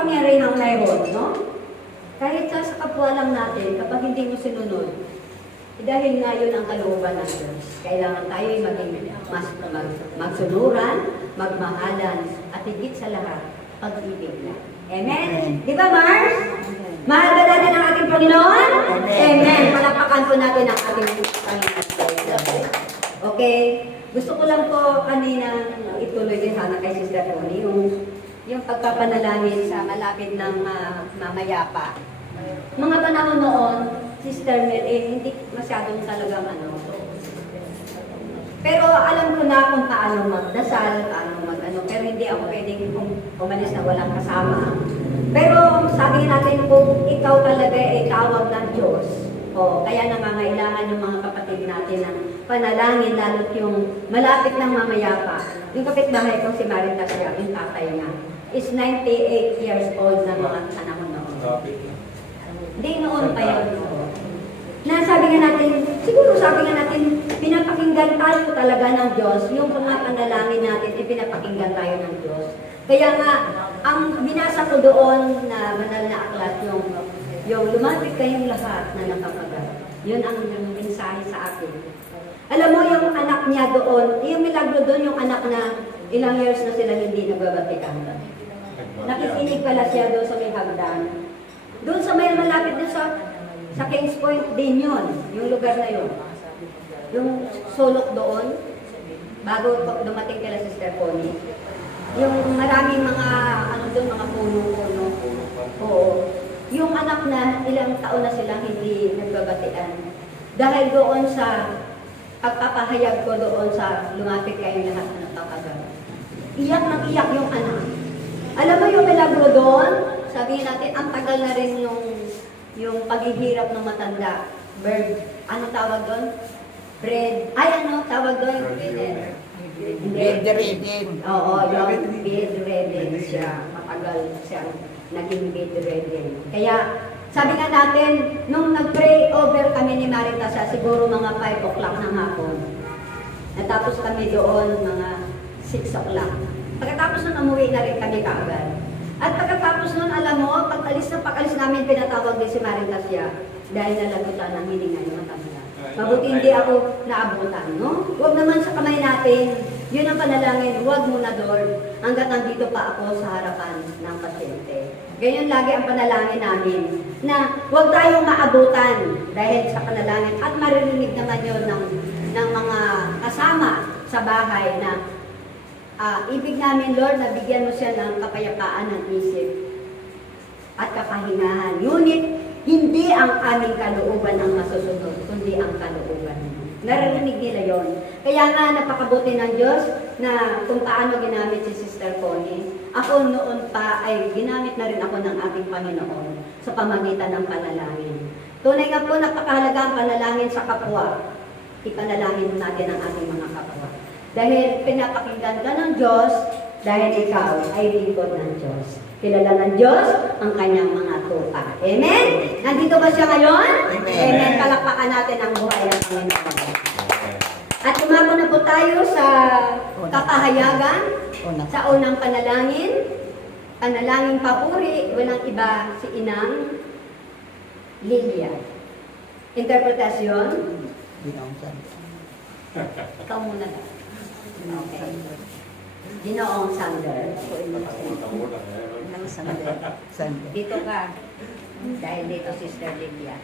pangyarihang mayroon, no? Kahit sa kapwa lang natin, kapag hindi mo sinunod, dahil nga yun ang kalooban ng Diyos. Kailangan tayo maging magsunuran, magmahalan, at higit sa lahat, pag-ibig na. Amen? Di ba, Mars? Mahal ba natin ang ating Panginoon? Amen. Palapakan po natin ang ating Panginoon. Okay? Gusto ko lang po kanina ituloy din sana kay Sister Tony, yung pagpapanalangin sa malapit ng mamayapa. Mga panahon noon, Sister Mel, hindi masyadong talagang pero alam ko na kung paano magdasal, pero hindi ako pwedeng umalis na walang kasama. Pero sabi natin kung ikaw talaga ay tawag ng Diyos, kaya nangangailangan yung mga kapatid natin ng panalangin, lalo't yung malapit ng mamayapa. Yung kapitbahay ko si Marita siya, yung tatay niya, is 98 years old na mga panahon noon. Hindi noon pa yun. Sabi nga natin, siguro sabi nga natin, pinapakinggan tayo talaga ng Diyos. Yung mga panalangin natin, pinapakinggan tayo ng Diyos. Kaya nga, ang binasa ko doon na banal na aklat, yung lumapit kayong lahat na nakapagal. Yun ang mensahe sa akin. Alam mo, yung anak niya doon, yung milagro doon, yung anak na ilang years na sila hindi nagbabatikan. Nakikinig pala siya doon sa may hagdan. Doon sa may malapit doon sa Kings Point din yun, yung lugar na yun. Yung sulok doon, bago dumating kila Sister Connie. Yung maraming mga, doon, mga puno-puno. Oo. Yung anak na ilang taon na silang hindi nagbabatian. Dahil doon sa pagpapahayag ko doon sa lumapit kayong lahat na nagpapagal. Iyak ng iyak yung anak. Alam mo yung milagro doon? Sabihin natin, ang tagal na rin yung paghihirap ng matanda. Ano tawag doon? Tawag doon? Bedridden. Oo, yung bedridden siya. Matagal siyang naging bedridden. Kaya, sabi nga natin, nung nag-pray over kami ni Marita sa siguro mga 5 o'clock ng hapon. Natapos kami doon mga 6 o'clock. Pagkatapos nun, umuwi na rin kami kaagad. At pagkatapos nun, alam mo, pag-alis namin, pinatawag din si Marita siya dahil nalagutan ng hininga yung matanda. Mabuti hindi ako naabutan, no? Huwag naman sa kamay natin. Yun ang panalangin, huwag muna doon hanggat nandito pa ako sa harapan ng pasyente. Ganyan lagi ang panalangin namin, na huwag tayong maabutan dahil sa panalangin at maririnig naman yun ng mga kasama sa bahay na ibig namin, Lord, na bigyan mo siya ng kapayapaan ng isip at kapahingahan. Ngunit, hindi ang aming kalooban ang masusunod, kundi ang kalooban mo. Narinig nila yon. Kaya nga, napakabuti ng Diyos na kung paano ginamit si Sister Connie. Ako noon pa ay ginamit na rin ako ng ating Panginoon sa pamagitan ng panalangin. Tunay nga po, napakahalaga ang panalangin sa kapwa. Ipanalangin natin ang ating mga kapwa. Dahil pinapakinggan ka ng Diyos, dahil ikaw ay lingkod ng Diyos. Kilala ng Diyos ang kanyang mga tupa. Amen? Nandito ba siya ngayon? Amen. Palakpakan natin ang buhay ng Panginoon. At umako na po tayo sa kapahayagan, sa unang panalangin. Panalangin papuri, walang iba si Inang Lilia. Interpretasyon? Ikaw muna na. Okay. Ginoong Sander. Dito ka. Dahil dito, Sister Lilia.